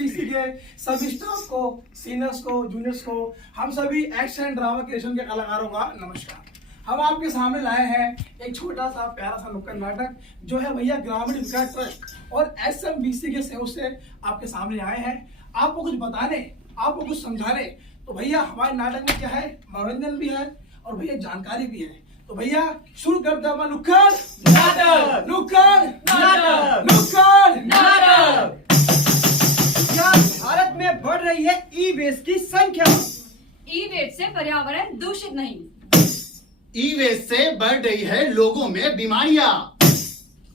SMBC के सभी staff को, सीनियर्स को, जूनियर्स को, हम सभी एक्शन एंड ड्रामा क्रिएशन के कलाकारों का नमस्कार। हम आपके सामने लाए हैं एक छोटा सा प्यारा सा नुक्कड़ नाटक जो है भैया ग्रामीण विकास ट्रस्ट और एसएमबीसी के सहयोग से आपके सामने आए हैं। आपको कुछ बताने, आपको कुछ समझाने। तो भैया हमारे नाटक में क्या है, मनोरंजन भी है और भैया जानकारी भी है। तो भैया शुरू कर दो नुक्कड़ नाटक, नुक्कड़ नाटक, नुक्कड़ नाटक। क्या भारत में बढ़ रही है ई वेस्ट की संख्या? ई वेस्ट से पर्यावरण दूषित नहीं, ई वेस्ट से बढ़ रही है लोगों में बीमारियां।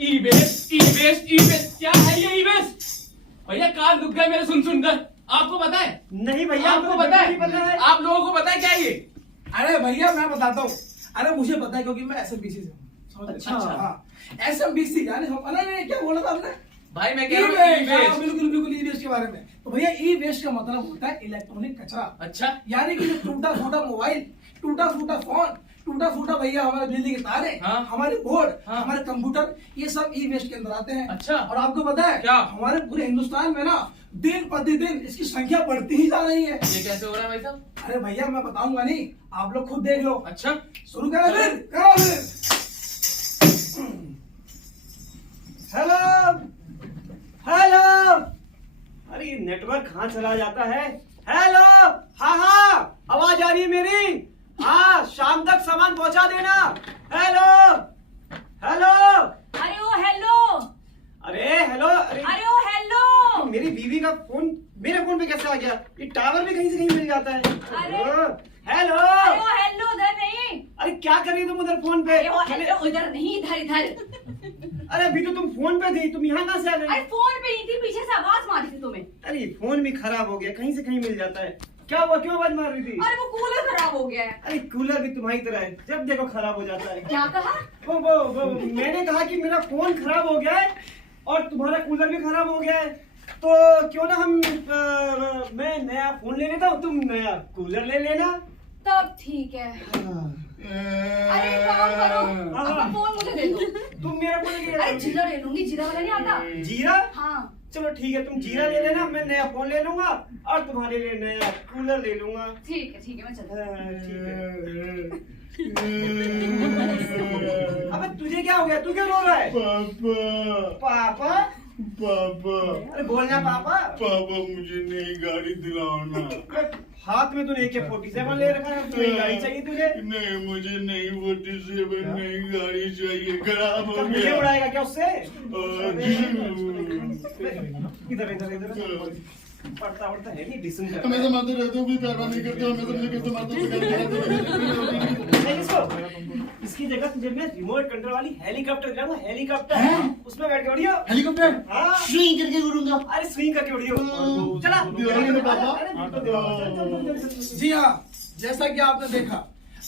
ई वेस्ट, ई वेस्ट, ई वेस्ट, क्या है ये ई वेस्ट? भैया कान दुख गए मेरे सुन कर। आपको पता है? नहीं भैया, आपको पता है? है? आप लोगों को पता है क्या ये? अरे भैया मैं बताता हूँ। अरे मुझे पता है क्योंकि मैं एसएमबीसी से हूँ। अच्छा। हाँ, एसएमबीसी यानी नहीं क्या बोला था आपने? भाई मैं ई कह रहा हूँ ई वेस्ट, हाँ, वेस्ट। बिल्कुल बिल्कुल ई वेस्ट के बारे में। तो भैया ई वेस्ट का मतलब होता है इलेक्ट्रॉनिक कचरा। अच्छा, यानी कि जो टूटा फूटा मोबाइल, टूटा फूटा फोन, टूटा फूटा भैया हमारे बिजली के तारे, हाँ। हमारे बोर्ड, हाँ। हमारे कंप्यूटर, ये सब ई वेस्ट के अंदर आते हैं। अच्छा। और आपको पता है क्या? हमारे पूरे हिंदुस्तान में ना दिन प्रतिदिन इसकी संख्या बढ़ती ही जा रही है। ये कैसे हो रहा है भाई साहब? अरे भैया मैं बताऊंगा नहीं, आप लोग खुद देख लो। अच्छा, शुरू करो फिर, करो फिर। हेलो हेलो, अरे ये नेटवर्क कहाँ चला जाता है? हेलो, हाँ हाँ आवाज आ रही है मेरी? हाँ, शाम तक सामान पहुंचा देना। हेलो हेलो, अरे ओ हेलो, अरे हेलो, अरे अरे ओ हेलो। मेरी बीवी का फोन मेरे फोन पे कैसे आ गया? ये टावर भी कहीं से कहीं मिल जाता है। अरे। हेलो, अरे ओ हेलो, उधर नहीं। अरे क्या कर रही हो तुम उधर फोन पे? अरे ओ हेलो, उधर नहीं, इधर इधर। अरे अभी तो तुम फोन पे थी, तुम यहाँ कहाँ से आ अरे गई? फोन पे नहीं थी, पीछे से आवाज मारी थी तुम्हें। अरे फोन भी खराब हो गया, कहीं से कहीं मिल जाता है। क्या हुआ, क्यों आवाज मार रही थी? अरे वो कूलर खराब हो गया है। अरे कूलर भी तुम्हारी तरह है, जब देखो खराब हो जाता है। क्या कहा? वो मैंने कहा कि मेरा फोन खराब हो गया है और तुम्हारा कूलर भी खराब हो गया है, तो क्यों ना हम मैं नया फोन ले लेता हूँ, तुम नया कूलर ले लेना। तब ठीक है। अरे एक काम करो, अपना फोन मुझे दे दो। तुम मेरा फोन ले अरे जीरा ले लूंगी, जीरा वाला नहीं आता? जीरा? हाँ। चलो ठीक है, तुम जीरा ले लेना, मैं नया फोन ले लूंगा और तुम्हारे लिए नया कूलर ले लूंगा। ठीक है, मैं चलता हूँ। ठीक है। अबे तुझे क्या हो गया, तू क्यों रो रहा है? पापा पापा अरे बोलना पापा। पापा मुझे नई गाड़ी दिलाओ ना। हाथ में तूने AK-47 ले रखा है, नई गाड़ी चाहिए तुझे? नहीं, मुझे नई 47 नई गाड़ी चाहिए, खराब हो मुझे गया। उड़ाएगा क्या उससे? इधर इधर पढ़ता है नहीं, डिसम कर हमेशा मारते रहते हो, भी पैरवा नहीं करते हो, हमेशा मुझे कैसे मारते इसको इसकी जगह तुझे मैं रिमोट कंट्रोल वाली हेलीकॉप्टर दिलाऊंगा। हेलीकॉप्टर उसमें बैठ के उड़ियो। हेलीकॉप्टर हाँ। स्विंग करके उड़ूंगा। अरे स्विंग करके उड़ियो। चला दिलाएंगे ना पापा? अरे बिल्कुल दिलाऊंगा। जी हाँ, जैसा कि आपने देखा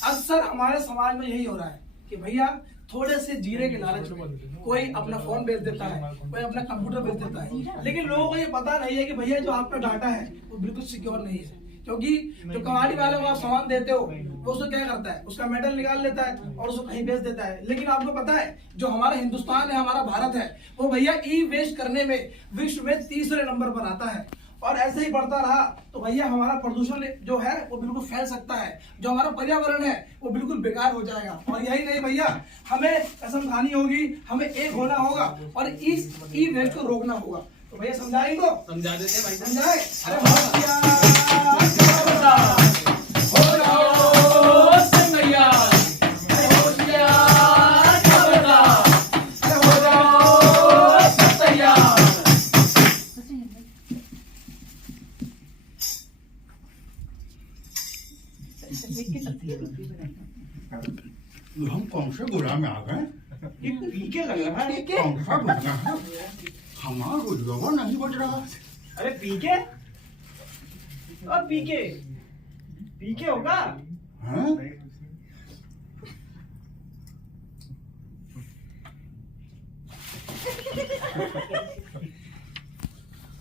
अक्सर हमारे समाज में यही हो रहा है कि भैया थोड़े से जीरे के लालच में कोई अपना फोन बेच देता है, कोई अपना कंप्यूटर बेच देता है, लेकिन लोगों को ये पता नहीं है कि भैया जो आपका डाटा है वो बिल्कुल सिक्योर नहीं है। क्योंकि जो कबाड़ी वाले को आप सामान देते हो वो उसको क्या करता है, उसका मेटल निकाल लेता है और उसको कहीं बेच देता है। लेकिन आपको पता है जो हमारा हिंदुस्तान है, हमारा भारत है, वो भैया ई वेस्ट करने में विश्व में 3रे नंबर पर आता है। और ऐसे ही बढ़ता रहा तो भैया हमारा प्रदूषण जो है वो बिल्कुल फैल सकता है, जो हमारा पर्यावरण है वो बिल्कुल बेकार हो जाएगा। और यही नहीं भैया, हमें कसम खानी होगी, हमें एक होना होगा और इस ई वेस्ट को रोकना होगा। तो भैया समझाएंगे तो समझा देते हैं भाई साहब। समझाए। अरे हम कौन से गुरा में आ गए? ये पीके लग रहा है। कौन सा गुरा है? हमारा गुजरवा नहीं बज रहा। अरे पीके, अब पीके पीके होगा। हाँ?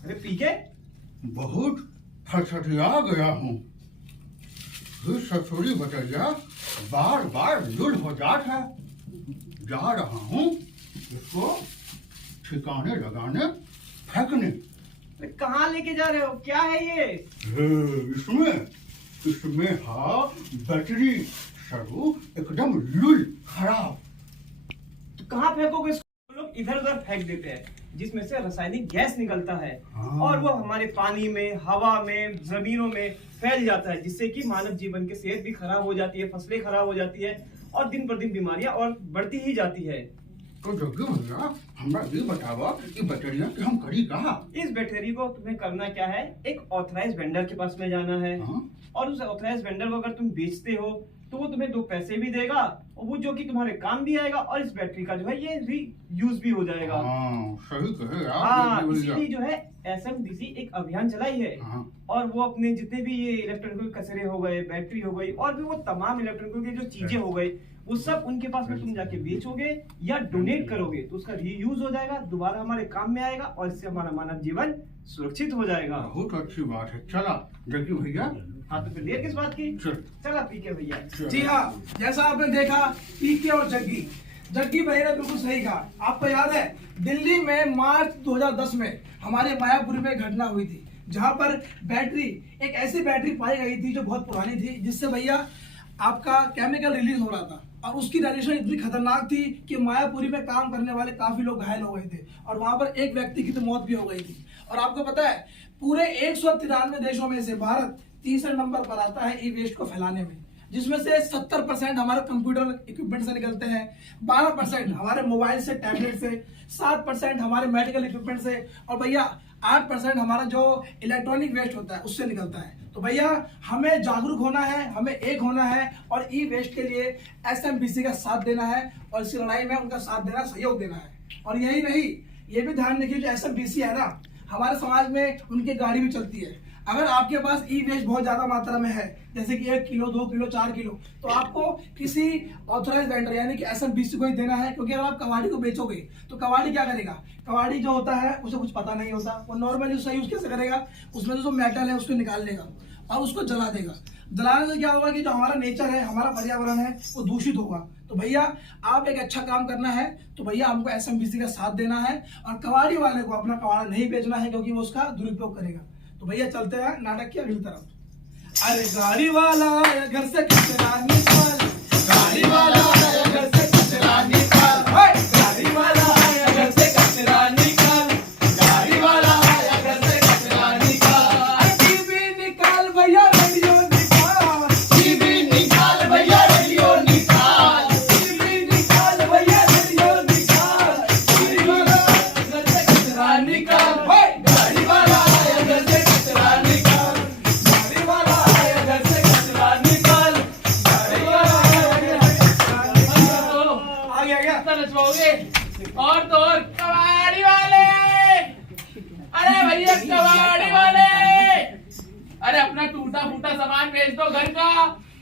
अरे पीके बहुत फटफटिया गया हूँ। फिर ससुरी बटैया बार बार लुढ़ हो जात है। जा रहा हूँ इसको ठिकाने लगाने, फेंकने। कहाँ लेके जा रहे हो? क्या है ये? इसमें हाँ बैटरी सरू एकदम लुल खराब। तो कहाँ फेंकोगे इसको? लोग इधर उधर फेंक देते हैं, जिसमें से रासायनिक गैस निकलता है हाँ। और वो हमारे पानी में, हवा में, जमीनों में फैल जाता है, जिससे कि मानव जीवन की सेहत भी खराब हो जाती है, फसलें खराब हो जाती है और दिन पर दिन बीमारियां और बढ़ती ही जाती है। तो जग्गी भैया हमरा ये बतावा कि बैटरिया के हम करी कहा? इस बैटरी को तुम्हें करना क्या है, एक ऑथराइज वेंडर के पास में जाना है हाँ? और उस ऑथराइज वेंडर को अगर तुम बेचते हो तो वो तुम्हें 2 पैसे भी देगा और वो जो कि तुम्हारे काम भी आएगा और इस बैटरी का जो है ये रीयूज भी हो जाएगा। हाँ, सही कहे यार हाँ, जग्गी भैया। इसीलिए जो है एसएमडीसी एक अभियान चलाई है हाँ। और वो अपने जितने भी ये इलेक्ट्रॉनिकल कचरे हो गए, बैटरी हो गई और भी वो तमाम इलेक्ट्रॉनिकल की जो चीजें हो गई, वो सब उनके पास में तुम जाके बेचोगे या डोनेट करोगे तो उसका रीयूज हो जाएगा, दोबारा हमारे काम में आएगा और इससे हमारा मानव जीवन सुरक्षित हो जाएगा। बहुत अच्छी बात है। चला जग्गी भैया। हाँ, तो फिर देर किस बात की? चल। चला पीके भैया। जी हाँ, जैसा आपने देखा पीके और जग्गी भाई ने बिल्कुल सही कहा। आपको याद है दिल्ली में मार्च 2010 में हमारे मायापुरी में घटना हुई थी, जहां पर एक ऐसी बैटरी पाई गई थी जो बहुत पुरानी थी, जिससे भैया आपका केमिकल रिलीज हो रहा था और उसकी रेडिएशन इतनी खतरनाक थी कि मायापुरी में काम करने वाले काफी लोग घायल हो गए थे और वहां पर एक व्यक्ति की तो मौत भी हो गई थी। और आपको पता है पूरे 193 देशों में से भारत तीसरे नंबर पर आता है ई वेस्ट को फैलाने में, जिसमें से 70% हमारे कंप्यूटर इक्विपमेंट से निकलते हैं, 12% हमारे मोबाइल से, टैबलेट से, 7% हमारे मेडिकल इक्विपमेंट से और भैया 8% हमारा जो इलेक्ट्रॉनिक वेस्ट होता है उससे निकलता है। तो भैया हमें जागरूक होना है, हमें एक होना है और ई वेस्ट के लिए एसएमबीसी का साथ देना है और इस लड़ाई में उनका साथ देना, सहयोग देना है। और यही नहीं, ये भी ध्यान रखिए जो एसएमबीसी है ना, हमारे समाज में उनकी गाड़ी भी चलती है। अगर आपके पास ई वेस्ट बहुत ज्यादा मात्रा में है, जैसे कि 1 किलो, 2 किलो, 4 किलो, तो आपको किसी ऑथराइज वेंडर यानी कि एसएमबीसी को ही देना है, क्योंकि अगर आप कबाड़ी को बेचोगे तो कबाड़ी क्या करेगा, कबाड़ी जो होता है उसे कुछ पता नहीं होता, वो नॉर्मली उसका यूज कैसे करेगा, उसमें जो मेटल है उसको निकाल लेगा और उसको जला देगा। जलाने से क्या होगा कि जो हमारा नेचर है, हमारा पर्यावरण है, वो दूषित होगा। तो भैया आप एक अच्छा काम करना है तो भैया हमको एसएमबीसी का साथ देना है और कबाड़ी वाले को अपना कबाड़ा नहीं बेचना है, क्योंकि वो उसका दुरुपयोग करेगा। तो भैया चलते हैं नाटक की अगली तरफ। अरे गाड़ी वाला आया घर से कचरा निकाल, गाड़ी वाला आया घर से कचरा निकाल, गाड़ी वाला आया घर से कचरा निकाल, गाड़ी वाला आया घर से कचरा निकाल। टीवी निकाल भैया, रेडियो निकाल, टीवी निकाल भैया, रेडियो निकाल, टीवी निकाल भैया, रेडियो निकाल, गाड़ी वाला घर से कचरा निकाल, गाड़ी वाला आया घर से कचरा निकाल, गाड़ी वाला आया घर से कचरा निकाल, गाड़ी वाला आया घर से कचरा निकाल। आ गया नचवाओगे और तो और कबाड़ी वाले, अरे भैया कबाड़ी वाले, अरे अपना टूटा फूटा सामान बेच दो, घर का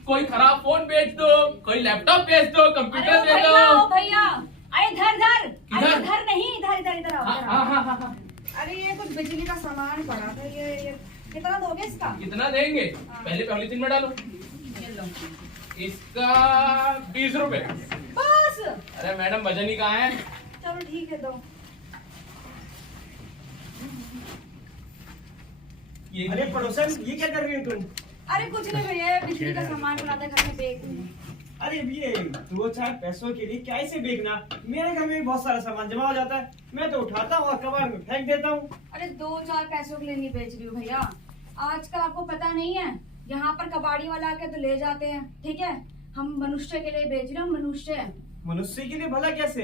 कोई खराब फोन बेच दो, कोई लैपटॉप बेच दो, कंप्यूटर दे दो। भैया अरे इधर इधर? इधर नहीं, इधर आओ, हाँ इधर आओ। हाँ हाँ हाँ। अरे ये कुछ बिजली का सामान पड़ा था, ये कितना दोगे इसका? कितना देंगे? पहले पॉलिथीन में डालो। ये लो। इसका 20 रुपए। बस अरे मैडम वजन ही कहाँ है? चलो ठीक है, दो। ये अरे पड़ोसन, ये क्या कर रही हो तुम? अरे कुछ नहीं भैया, ये बिजली का सामान बनाते घर में बेच दूँ। अरे ये 2-4 पैसों के लिए क्या इसे बेचना? मेरे घर में भी बहुत सारा सामान जमा हो जाता है, मैं तो उठाता हूँ और कबाड़ में फेंक देता हूँ। अरे 2-4 पैसों के लिए नहीं बेच रही हूँ भैया, आजकल आपको पता नहीं है, यहाँ पर कबाड़ी वाला आके तो ले जाते हैं, ठीक है? हम मनुष्य के लिए बेच रहे हैं, मनुष्य। मनुष्य के लिए भला कैसे?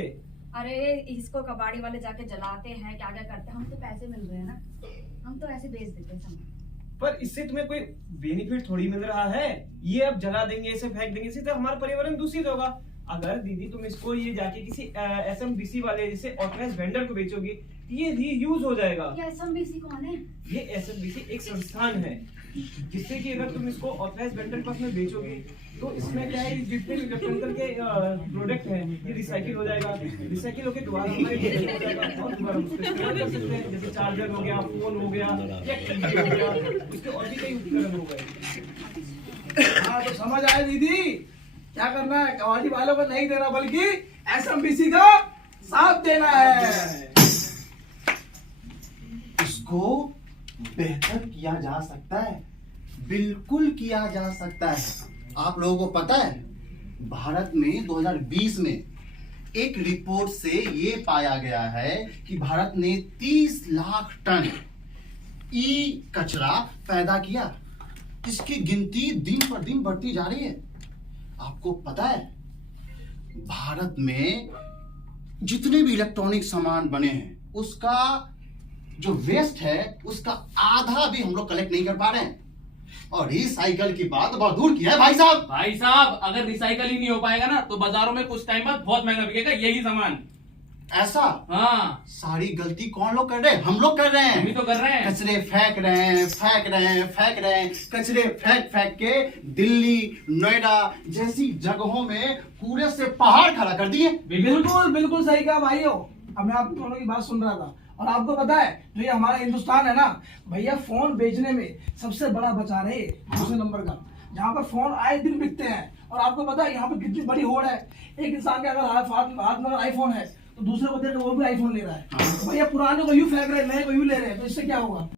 अरे इसको कबाड़ी वाले जाके जलाते हैं, क्या क्या करते हैं, हम तो पैसे मिल रहे हैं ना, हम तो ऐसे बेच देते हैं सामान। पर इससे तुम्हें कोई बेनिफिट थोड़ी मिल रहा है। ये अब जला देंगे, इसे फेंक देंगे, इससे तो हमारा पर्यावरण दूषित होगा। अगर दीदी तुम इसको ये जाके किसी एसएमबीसी वाले जैसे ऑथराइज वेंडर को बेचोगे, ये रीयूज हो जाएगा। ये एसएमबीसी कौन है? ये एसएमबीसी एक संस्थान है, जिससे कि अगर तुम इसको ऑथराइज वेंडर के पास में बेचोगे तो इसमें क्या है, जितने भी इलेक्ट्रॉनिकल के प्रोडक्ट हैं ये रिसाइकिल हो जाएगा, रिसाइकिल होकर दोबारा हमारे देश में हो जाएगा और दोबारा उसको इस्तेमाल कर सकते हैं। जैसे चार्जर हो गया, फोन हो गया या टीवी हो गया, उसके और भी कई उपकरण हो गए। हाँ तो समझ आए दीदी, क्या करना है, कबाड़ी वालों को नहीं देना बल्कि एसएमबीसी का साथ देना है। इसको सकता है, बिल्कुल किया जा सकता है। आप लोगों को पता है, भारत में 2020 में एक रिपोर्ट से ये पाया गया है कि भारत ने 30 लाख टन ई कचरा पैदा किया। इसकी गिनती दिन पर दिन बढ़ती जा रही है। आपको पता है, भारत में जितने भी इलेक्ट्रॉनिक सामान बने हैं, उसका जो वेस्ट है, उसका आधा भी हम लोग कलेक्ट नहीं कर पा रहे हैं। और रिसाइकल की बात बहुत दूर की है भाई साहब। भाई साहब, अगर रिसाइकल ही नहीं हो पाएगा ना तो बाजारों में कुछ टाइम बाद बहुत महंगा बिकेगा यही सामान। ऐसा? हाँ, सारी गलती कौन लोग कर रहे हैं? हम लोग कर रहे हम ही हैं। तो कर रहे हैं। कचरे फेंक रहे हैं, कचरे फेंक के दिल्ली, नोएडा जैसी जगहों में कूड़े से पहाड़ खड़ा कर दिए। बिल्कुल बिल्कुल सही कहा भाइयों। अब मैं आप दोनों की बात सुन रहा था, और आपको पता है जो ये हमारा हिंदुस्तान है ना भैया, फोन बेचने में सबसे बड़ा बाजार है दूसरे नंबर का, जहाँ पर फोन आए दिन बिकते हैं। और आपको पता है यहाँ पे कितनी बड़ी होड़ है। एक इंसान के अगर हाथ में आईफोन है तो दूसरे को देकर वो भी आईफोन ले रहा है। तो भैया पुराने को यूं फेंक रहे हैं, नए को यूं ले रहे हैं, तो इससे क्या होगा?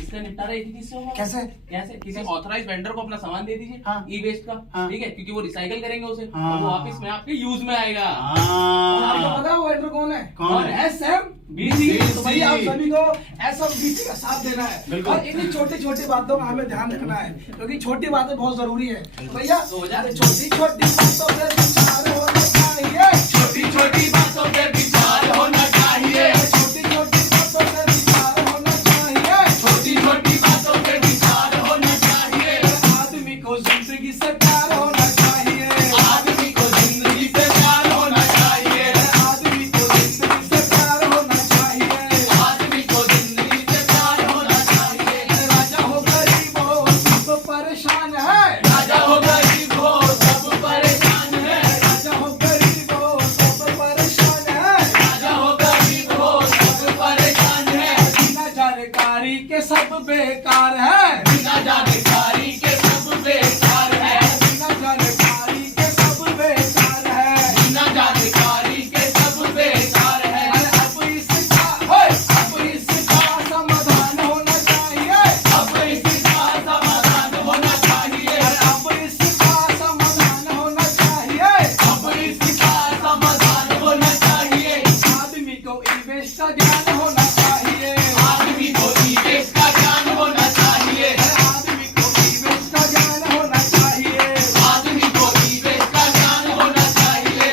इसका निपटारा एक ही चीज से होगा। कैसे? कैसे? किसी ऑथराइज वेंडर को अपना सामान दे दीजिए हाँ। ई वेस्ट का, हाँ। ठीक है, क्योंकि वो रिसाइकल करेंगे उसे हाँ। और वो वापस में आपके यूज में आएगा। और आपको पता है वो वेंडर कौन है? कौन है? SMBC। तो भैया आप सभी को SMBC का साथ देना है, और इन्हीं छोटी छोटी बातों का हमें ध्यान रखना है, क्योंकि छोटी बातें बहुत जरूरी है। तो भैया छोटी छोटी बातों पर विचार होना चाहिए, छोटी छोटी बातों पे विचार होना चाहिए, छोटी छोटी बातों पर विचार होना चाहिए, छोटी छोटी बातों पे विचार होना चाहिए। आदमी को जिंदगी से प्यार होना चाहिए, आदमी को जिंदगी से प्यार होना चाहिए, आदमी को जिंदगी से प्यार होना चाहिए, आदमी को जिंदगी से प्यार होना चाहिए। राजा हो गरीब हो सब परेशान है, राजा हो गरीब हो सब परेशान है, राजा हो गरीब हो सब परेशान है, राजा हो गरीब हो सब परेशान है, बिना जानकारी के सब बेकार है, बिना जानकारी के सब बेकार है, बिना जानकारी के सब बेकार है। बिना जानकारी के सब बेकार है। अब इसका समाधान होना चाहिए, अब इसका समाधान होना चाहिए, अब इसका समाधान होना चाहिए। अब इसका समाधान होना चाहिए। आदमी को इन्वेस्ट का ज्ञान होना चाहिए, आदमी को ई-वेस्ट का ज्ञान होना चाहिए, आदमी को इन्वेस्ट का ज्ञान होना चाहिए। आदमी को ई-वेस्ट का ज्ञान होना चाहिए।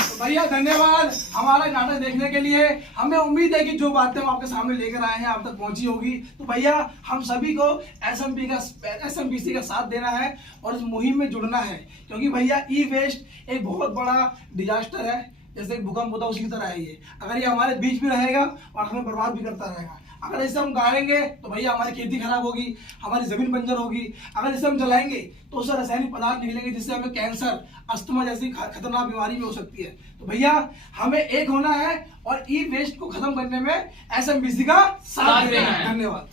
तो भैया धन्यवाद हमारा नाटक देखने के लिए। हमें उम्मीद है कि जो बातें हम आपके सामने लेकर आए हैं आप तक पहुंची होगी। तो भैया हम सभी को SMBC का साथ देना है और इस मुहिम में जुड़ना है, क्योंकि भैया ई वेस्ट एक बहुत बड़ा डिजास्टर है, जैसे एक भूकंप होता है उसी की तरह है ये। अगर ये हमारे बीच में रहेगा और हमें बर्बाद भी करता रहेगा। अगर इसे हम गाड़ेंगे तो भैया हमारी खेती खराब होगी, हमारी जमीन बंजर होगी। अगर इसे हम जलाएंगे तो उससे रासायनिक पदार्थ निकलेंगे जिससे हमें कैंसर, अस्थमा जैसी खतरनाक बीमारी भी हो सकती है। तो भैया हमें एक होना है और ई वेस्ट को खत्म करने में SMBC का साथ देना है। धन्यवाद।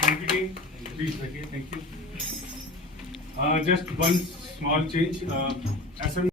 Thank you, team. Please, Becky. Thank you. Just one small change. SM